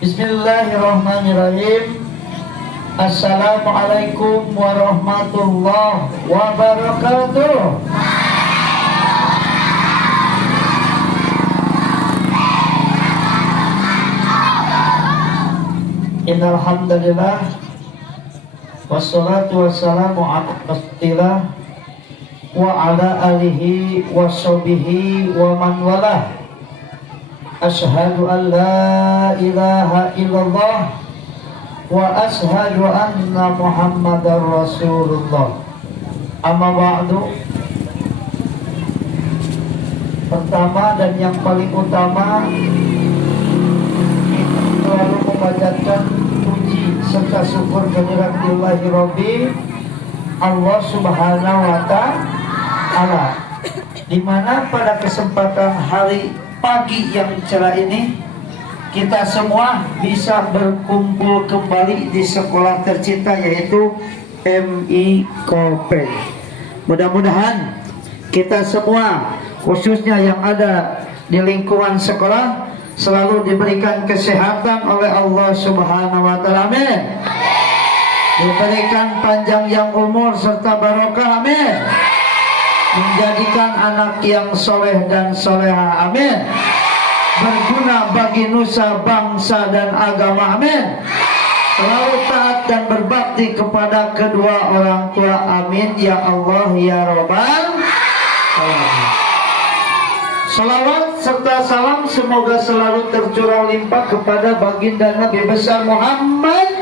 Bismillahirrahmanirrahim. Assalamualaikum warahmatullahi wabarakatuh. Innal hamdalillah wassalatu wassalamu ala rasulillah wa ala alihi washabihi wa man walah. Ashhadu an la ilaha illallah wa ashhadu anna Muhammadar Rasulullah. Amma ba'du. Pertama dan yang paling utama, kita selalu memanjatkan puji serta syukur kehadirat Allahi Rabbi Allah Subhanahu wa Ta'ala, di mana pada kesempatan hari pagi yang cerah ini kita semua bisa berkumpul kembali di sekolah tercinta, yaitu MI Kopeng. Mudah-mudahan kita semua, khususnya yang ada di lingkungan sekolah, selalu diberikan kesehatan oleh Allah Subhanahu wa Ta'ala. Amin. Diberikan panjang yang umur serta barokah. Amin. Menjadikan anak yang soleh dan soleha. Amin. Berguna bagi nusa, bangsa dan agama. Amin. Selalu taat dan berbakti kepada kedua orang tua. Amin ya Allah ya Rabbal alamin. Salawat serta salam semoga selalu tercurah limpah kepada baginda Nabi besar Muhammad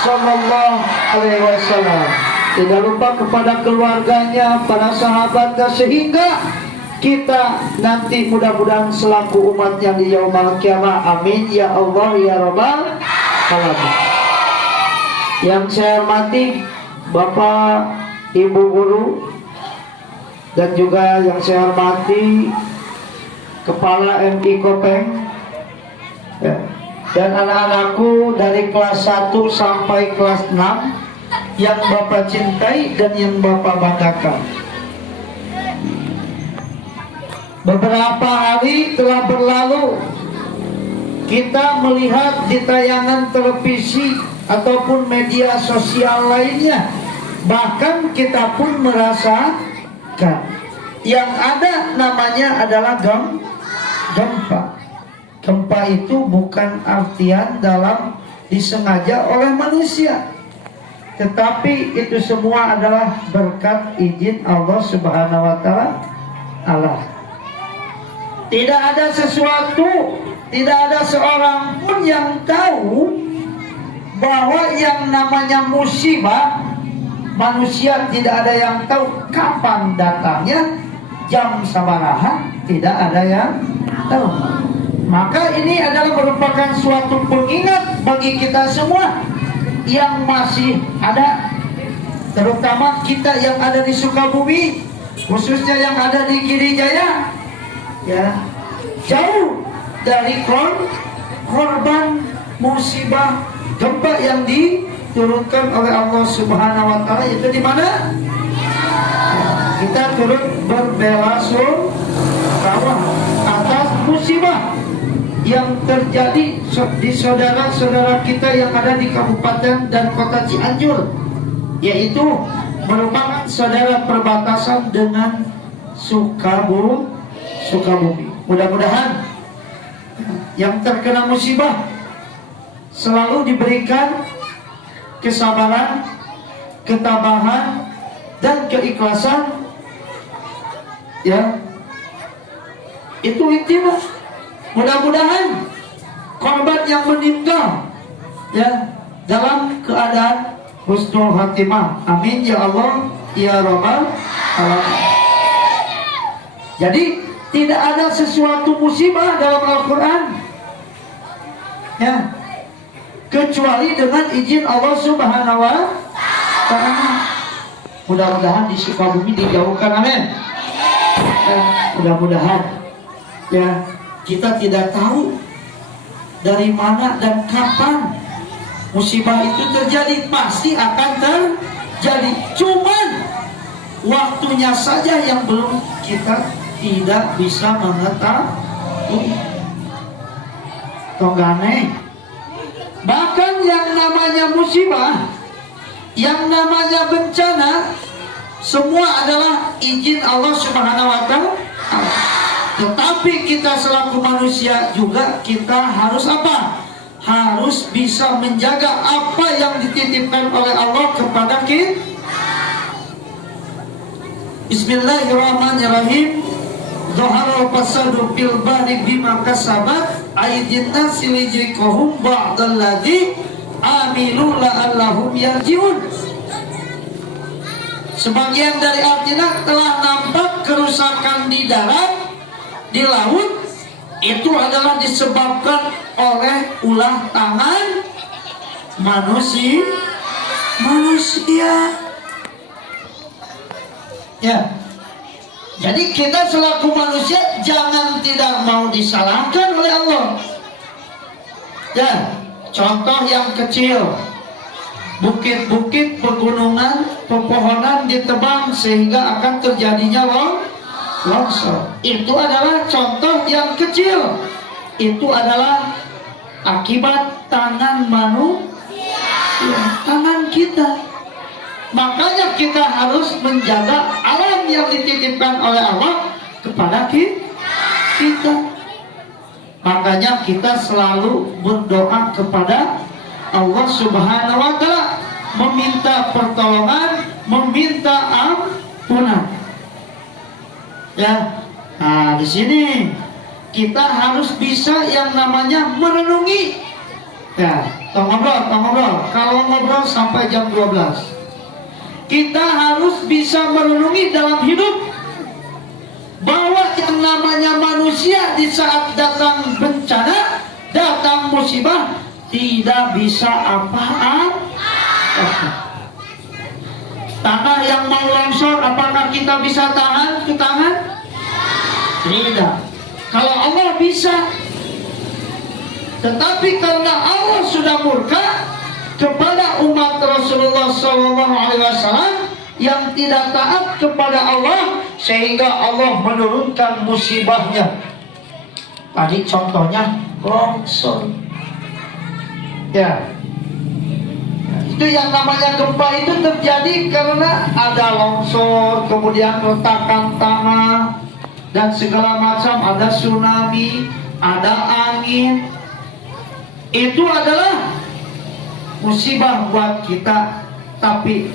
sallallahu alaihi wasallam. Tidak lupa kepada keluarganya, para sahabatnya, sehingga kita nanti mudah-mudahan selaku umat yang di yaumul kiamah. Amin ya Allah ya Rabbal alamin. Yang saya hormati Bapak Ibu guru, dan juga yang saya hormati Kepala MI Kopeng, ya, dan anak-anakku dari kelas 1 sampai kelas 6 yang Bapak cintai dan yang Bapak banggakan. Beberapa hari telah berlalu, kita melihat di tayangan televisi ataupun media sosial lainnya, bahkan kita pun merasakan yang ada namanya adalah gempa. Gempa itu bukan artian dalam disengaja oleh manusia, tetapi itu semua adalah berkat izin Allah Subhanahu wa Ta'ala. Tidak ada sesuatu, tidak ada seorang pun yang tahu bahwa yang namanya musibah, manusia tidak ada yang tahu kapan datangnya, jam sabaraha, tidak ada yang tahu. Maka ini adalah merupakan suatu pengingat bagi kita semua yang masih ada, terutama kita yang ada di Sukabumi, khususnya yang ada di Girijaya, ya, jauh dari korban musibah gempa yang diturunkan oleh Allah Subhanahu wa Ta'ala. Itu di mana? Kita turut berbela-sungkawa atas musibah yang terjadi di saudara-saudara kita yang ada di Kabupaten dan Kota Cianjur, yaitu merupakan saudara perbatasan dengan Sukabumi. Mudah-mudahan yang terkena musibah selalu diberikan kesabaran, ketabahan, dan keikhlasan, ya. Itu intinya. Mudah-mudahan korban yang meninggal, ya, dalam keadaan husnul khatimah. Amin ya Allah ya Rabbal alamin. Jadi tidak ada sesuatu musibah dalam Al-Quran, ya, kecuali dengan izin Allah Subhanahu wa Ta'ala. Mudah-mudahan di Sukabumi dijauhkan. Amin. Mudah-mudahan, ya, kita tidak tahu dari mana dan kapan musibah itu terjadi. Pasti akan terjadi, cuman waktunya saja yang belum kita tidak bisa mengetahui. tonggane. Bahkan yang namanya musibah, yang namanya bencana, semua adalah izin Allah Subhanahu wa Ta'ala. Tetapi kita selaku manusia juga kita harus apa? Harus bisa menjaga apa yang dititipkan oleh Allah kepada kita. Bismillahirrahmanirrahim. Dhaharal fasadu fil bahri bima kasabat aydin nasi lijiqahum ba'dalladzi amilu la'allahum yarji'un. Sebagian dari artinya telah nampak kerusakan di darat, di laut, itu adalah disebabkan oleh ulah tangan manusia. Ya. Jadi kita selaku manusia jangan tidak mau disalahkan oleh Allah. Ya, contoh yang kecil, bukit-bukit, pegunungan, pepohonan ditebang sehingga akan terjadinya longsor. Itu adalah contoh yang kecil. Itu adalah akibat tangan manusia, tangan kita. Makanya kita harus menjaga alam yang dititipkan oleh Allah kepada kita. Makanya kita selalu berdoa kepada Allah Subhanahu wa Ta'ala, meminta pertolongan, meminta ampunan. Ya, nah di sini kita harus bisa yang namanya merenungi. Ya, ngobrol. Kalau ngobrol sampai jam 12. Kita harus bisa merenungi dalam hidup bahwa yang namanya manusia di saat datang bencana, datang musibah, tidak bisa apa-apa. Tanah yang mau longsor, apakah kita bisa tahan ke tangan? Tidak. Kalau Allah bisa. Tetapi karena Allah sudah murka kepada umat Rasulullah SAW yang tidak taat kepada Allah, sehingga Allah menurunkan musibahnya. Tadi contohnya longsor. Ya, itu yang namanya gempa itu terjadi karena ada longsor, kemudian retakan tanah dan segala macam, ada tsunami, ada angin. Itu adalah musibah buat kita, tapi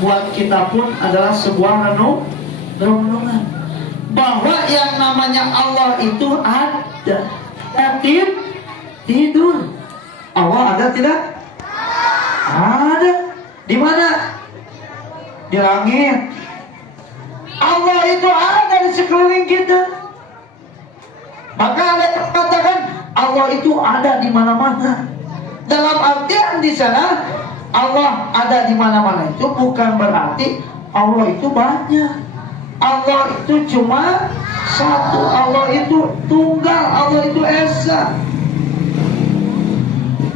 buat kita pun adalah sebuah renungan bahwa yang namanya Allah itu ada. Tidur, Allah ada tidak? Ada. Di mana? Di langit. Allah itu ada di sekeliling kita. Maka ada yang katakan Allah itu ada di mana-mana. Dalam artian di sana Allah ada di mana-mana itu bukan berarti Allah itu banyak. Allah itu cuma satu. Allah itu tunggal. Allah itu esa.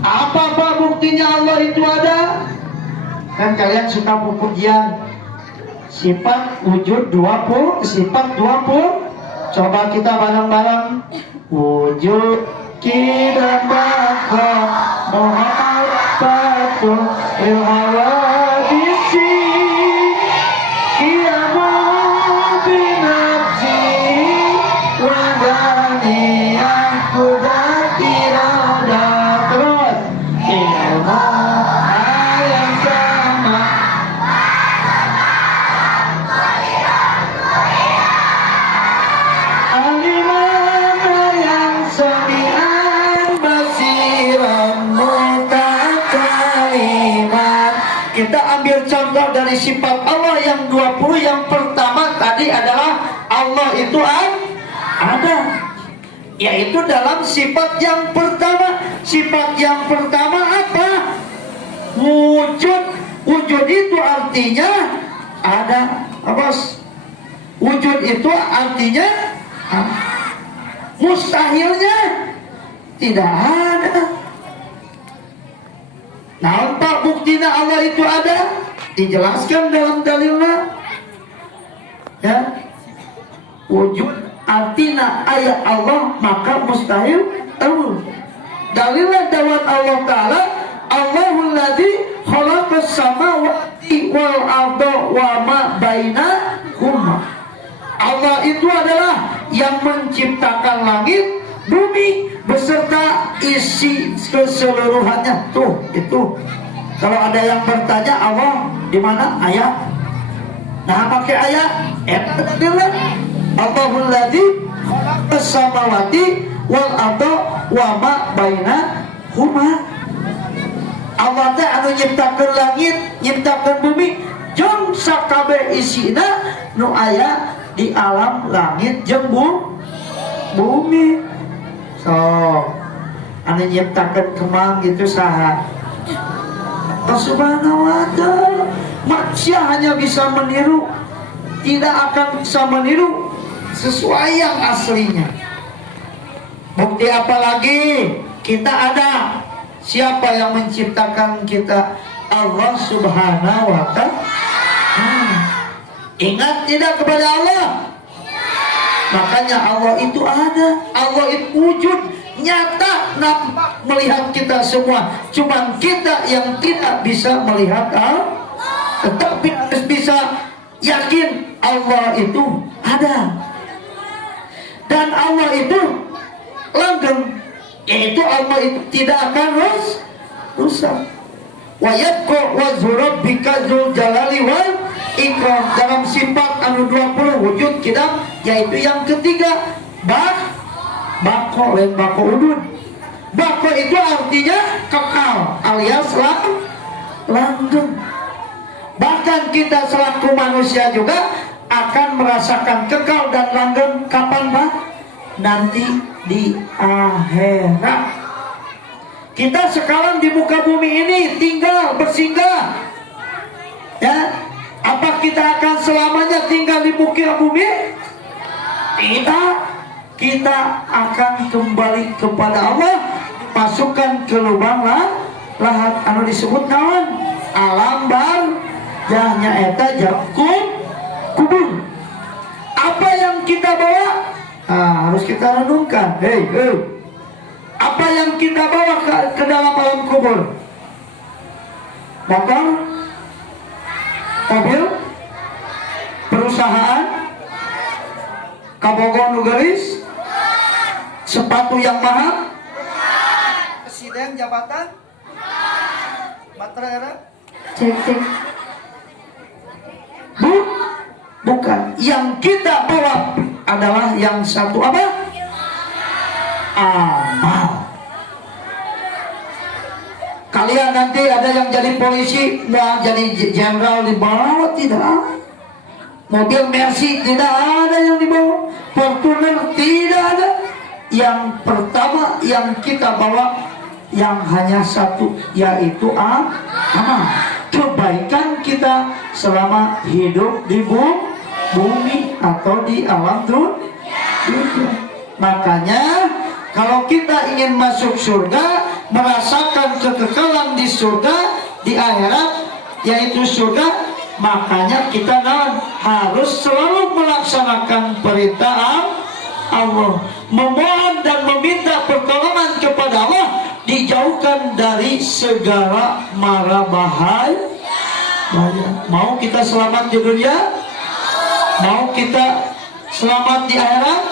Apa buktinya Allah itu ada? Kan kalian suka pujian sifat wujud 20, sifat 20. Coba kita bareng-bareng. Wujud kita bakal muhabbatul ilhawadisi kiamu binafsi wadani aku irada. Terus ilmu yang sama alimana yang semian basiran mutakalimat. Kita ambil contoh dari sifat Allah yang 20. Yang pertama tadi adalah Allah itu ada, yaitu dalam sifat yang pertama. Sifat yang pertama apa? Wujud. Wujud itu artinya ada. Apa? Wujud itu artinya mustahilnya tidak ada. Nampak buktinya Allah itu ada, dijelaskan dalam dalilnya. Ya, wujud artinya ayat Allah maka mustahil Dalilnya dawat Allah Ta'ala, Allahul ladzi khalaqas samawati wal arda wa ma bainahuma. Allah itu adalah yang menciptakan langit, bumi beserta isi keseluruhannya. Tuh, itu. Kalau ada yang bertanya Allah di mana ayat? Nah, pakai ayat. Allahul ladzi khalaqas samawati wal arda wa ma bainahuma. Allah teh anu nyiptakeun langit, nyiptakeun bumi, jeung sakabeh isina nu aya di alam langit jeung bumi. So, anu nyiptakeun kemang gitu saha? Allah Subhanahu wa ta'ala. Manusia hanya bisa meniru, tidak akan bisa meniru sesuai yang aslinya. Bukti apa lagi? Kita ada. Siapa yang menciptakan kita? Allah Subhanahu wa ta'ala. Ingat tidak kepada Allah? Makanya Allah itu ada. Allah itu wujud, nyata, nampak, melihat kita semua. Cuma kita yang tidak bisa melihat Allah. Tetapi harus bisa yakin Allah itu ada. Dan Allah itu langgeng, yaitu Allah itu tidak akan rusak. Wa yabqa wajhu rabbika dzul jalali wal ikram. Dalam sifat anu 20 wujud kita, yaitu yang ketiga bako lain bako udun. Bako itu artinya kekal alias langgeng. Bahkan kita selaku manusia juga akan merasakan kekal dan langgeng kapan Pak? Nanti di akhirat. Kita sekarang di muka bumi ini tinggal bersinggah, ya. Apa kita akan selamanya tinggal di muka bumi? Tidak. Kita akan kembali kepada Allah, masukkan ke lubang lahat anu disebut naon? Alam barzahnya eta kubur. Apa yang kita bawa? Harus kita renungkan. Hey. Apa yang kita bawa ke dalam alam kubur? Motor, mobil, perusahaan, kabogo nugelis, sepatu yang mahal, presiden, jabatan, baterai, cek. Bukan. Yang kita bawa adalah yang satu apa? Amal. Kalian nanti ada yang jadi polisi, mau jadi jenderal dibawa tidak? Mobil Mercy tidak ada yang dibawa, Fortuner tidak ada. Yang pertama yang kita bawa yang hanya satu, yaitu amal. Kebaikan kita selama hidup di bumi atau di alam dunia. Makanya kalau kita ingin masuk surga, merasakan kekekalan di surga, di akhirat, yaitu surga, makanya kita harus selalu melaksanakan perintah Allah, memohon dan meminta pertolongan kepada Allah, dijauhkan dari segala mara bahaya. Mau kita selamat di dunia? Mau kita selamat di akhirat?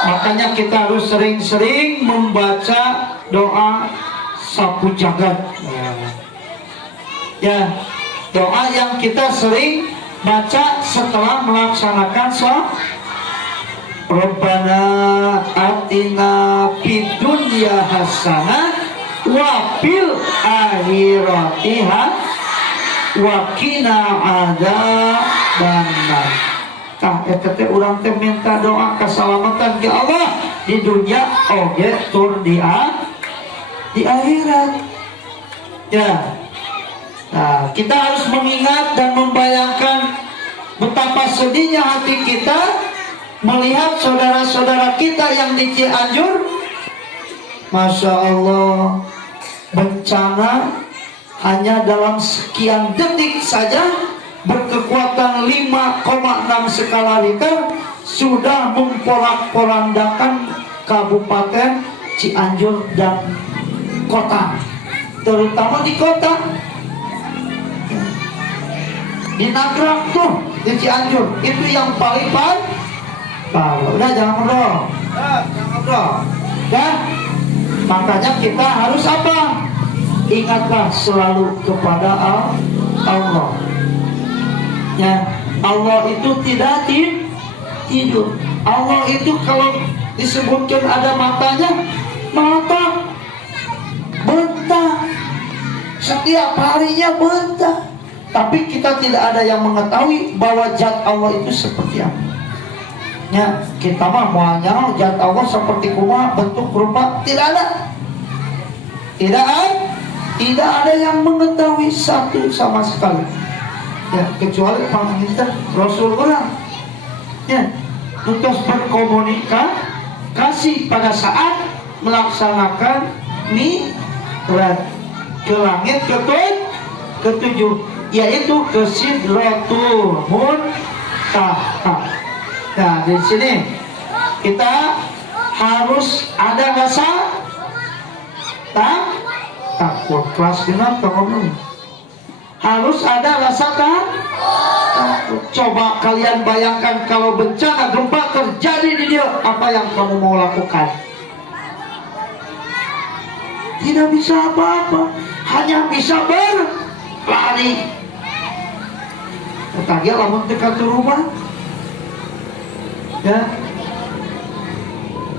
Makanya kita harus sering-sering membaca doa sapu jagat. Ya, doa yang kita sering baca setelah melaksanakan sholat. Rabbana atina fid dunya hasanah wa fil akhirati wa qina adzabannar. Tah eta teh urang teh minta doa keselamatan ke Allah di dunia oge tur di akhirat. Ya. Nah, kita harus mengingat dan membayangkan betapa sedihnya hati kita melihat saudara-saudara kita yang di Cianjur, Masya Allah, bencana hanya dalam sekian detik saja berkekuatan 5,6 skala Richter sudah memporak-porandakan Kabupaten Cianjur dan kota, terutama di kota. Di Nagrang tuh, di Cianjur itu yang paling parah. Udah jangan ngobrol, ya. Makanya kita harus apa? Ingatlah selalu kepada Allah. Ya, Allah itu tidak tidur. Allah itu kalau disebutkan ada matanya, mata bentang, setiap harinya bentang. Tapi kita tidak ada yang mengetahui bahwa zat Allah itu seperti apa. Ya, kita mah muanya zat Allah seperti kumaha, bentuk, rupa, tidak ada. Tidak ada yang mengetahui satu sama sekali. Ya, kecuali panginten Rasul orang. Ya, terus berkomunikasi pada saat melaksanakan mi'raj ke langit ketujuh, yaitu ke Sidratul Muntaha. Nah, di sini kita harus ada rasa takut. Kelas genap ngomong. Harus ada rasa takut. Coba kalian bayangkan kalau bencana gempa terjadi di dia, apa yang kamu mau lakukan? Tidak bisa apa-apa, hanya bisa berlari. Tadi lamun dekat rumah, ya,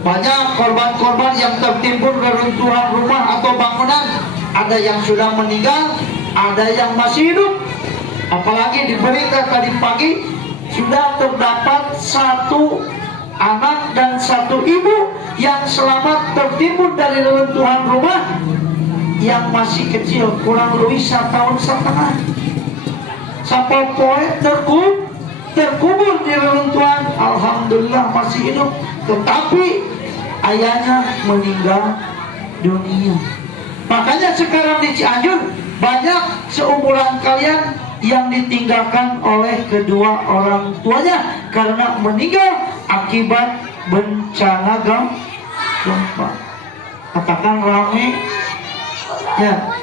banyak korban-korban yang tertimbun reruntuhan rumah atau bangunan. Ada yang sudah meninggal, ada yang masih hidup. Apalagi di berita tadi pagi sudah terdapat 1 anak dan 1 ibu yang selamat tertimbun dari reruntuhan rumah, yang masih kecil, kurang lebih 1,5 tahun. Sapopoe terkubur di reruntuhan, alhamdulillah masih hidup, tetapi ayahnya meninggal dunia. Makanya sekarang di Cianjur banyak seumuran kalian yang ditinggalkan oleh kedua orang tuanya karena meninggal akibat bencana gempa. Katakan rame, ya,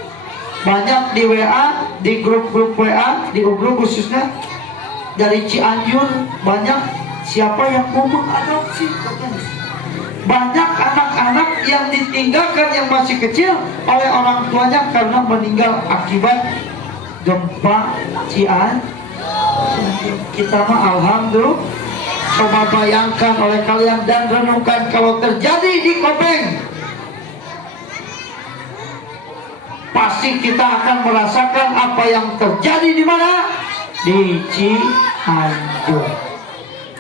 banyak di WA, di grup-grup WA, di grup khususnya dari Cianjur, banyak siapa yang mau mengadopsi. Banyak anak-anak yang ditinggalkan yang masih kecil oleh orang tuanya karena meninggal akibat gempa Cianjur. Kita mah alhamdulillah. Coba bayangkan oleh kalian dan renungkan kalau terjadi di Kopeng, pasti kita akan merasakan apa yang terjadi di mana? Di Cianjur.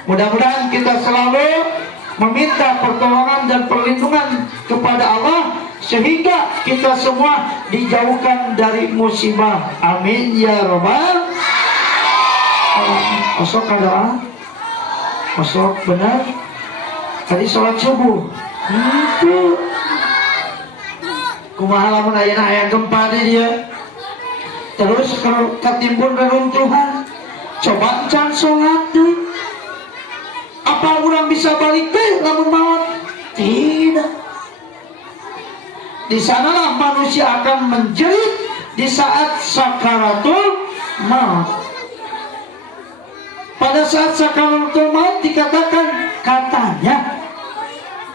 Mudah-mudahan kita selalu meminta pertolongan dan perlindungan kepada Allah sehingga kita semua dijauhkan dari musibah. Amin ya robbal alamin. Osok ada, osok benar. Tadi sholat subuh. Itu kumaha lamun aya gempa di dia. Terus kalau ketimbun reruntuhan, coba can sholat tuh. Apa orang bisa balik teh lamun maut? Tidak. Di sanalah manusia akan menjerit di saat sakaratul maut. Pada saat sakaratul maut dikatakan katanya,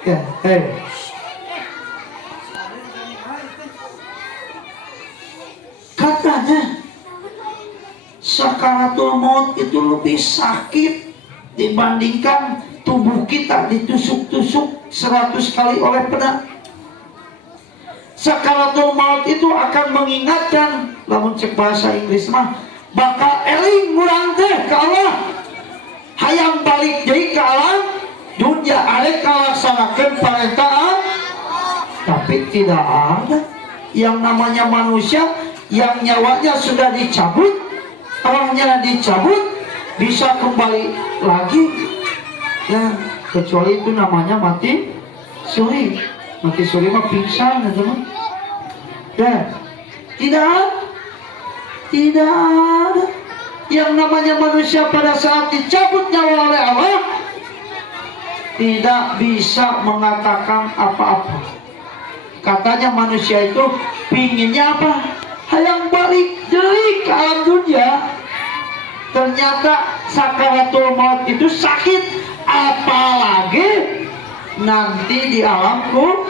ya, katanya sakaratul maut itu lebih sakit dibandingkan tubuh kita ditusuk-tusuk 100 kali oleh pedang. Sakaratul maut itu akan mengingatkan, lamun cek bahasa Inggris mah, bakal eling urang teh ka Allah, hayang balik deui ka alam dunya, arek ngalaksanakeun parentah. Tapi tidak ada yang namanya manusia yang nyawanya sudah dicabut, rohnya dicabut, bisa kembali lagi, ya, kecuali itu namanya mati suri. Mati suri mah pingsan, ya teman. Ya, tidak ada yang namanya manusia pada saat dicabut nyawa oleh Allah tidak bisa mengatakan apa-apa. Katanya manusia itu pinginnya apa? Hayang balik deui ke alam dunia. Ternyata sakaratul maut itu sakit, apalagi nanti di alam kubur,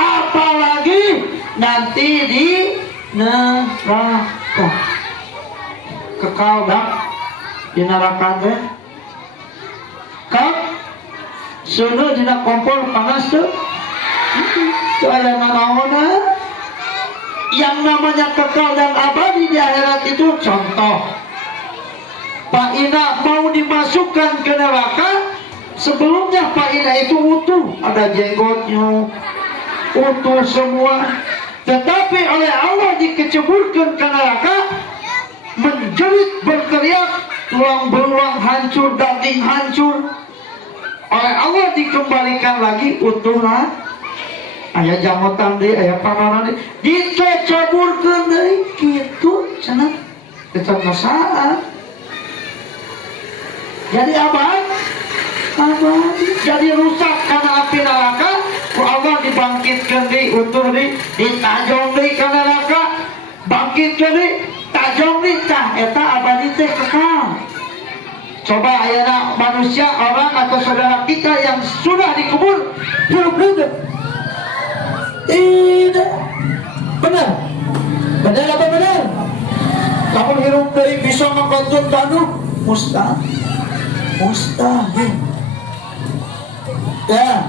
apalagi nanti di neraka. Kekal dah di neraka teh. Kak, sono dina kompor panas tuh. Saya nanaona yang namanya kekal dan abadi di akhirat itu contoh. Pak Ina mau dimasukkan ke neraka, sebelumnya Pak Ina itu utuh, ada jenggotnya, utuh semua. Tetapi oleh Allah dikeceburkan ke neraka, menjerit berteriak, tulang belulang hancur, daging hancur. Oleh Allah dikembalikan lagi utuh lah. Ayah jamotan deh, ayah panaran deh, dikecaburkan deh, gitu, cenah, kecerdasan. Jadi apa? Jadi rusak karena api neraka. Ku Allah dibangkitkan deh, utuh deh, ditajong deh ke neraka, bangkitkan deh, tajong deh, tah, eta abadi teh kekal. Coba ayana manusia, orang atau saudara kita yang sudah dikubur, belum. Tidak benar. Benar apa benar? Kamu hirup dari bisa mengkontun Bandung? Mustahil. Ya,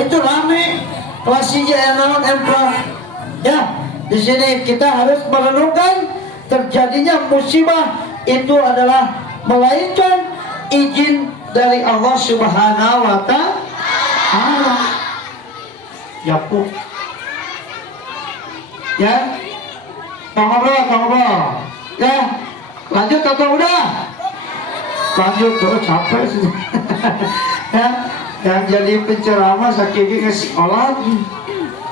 itu rame kelas non empra. Ya, di sini kita harus merenungkan terjadinya musibah itu adalah melainkan izin dari Allah Subhanahu wa Ta'ala. Yapu. Ya. Ngobrol. Ya. Lanjut atau udah? Lanjut tuh, capek sih. Ya. Yang jadi penceramah sakit ke sekolah.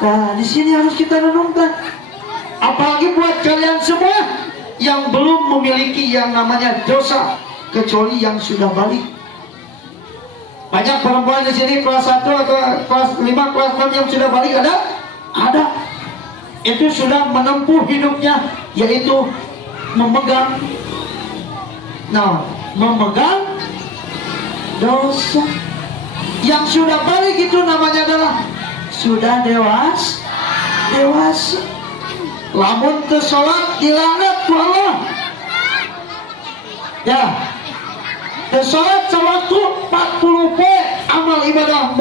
Nah, di sini harus kita renungkan. Apalagi buat kalian semua yang belum memiliki yang namanya dosa, kecuali yang sudah balik. Banyak perempuan di sini kelas 1 atau kelas 5, kelas 6 yang sudah balik ada? Ada. Itu sudah menempuh hidupnya, yaitu memegang. Nah, memegang dosa. Yang sudah balik itu namanya adalah sudah dewasa. Lamun teu salat dilaknat ku Allah. Ya. Dan sholat sewaktu 40 amal ibadah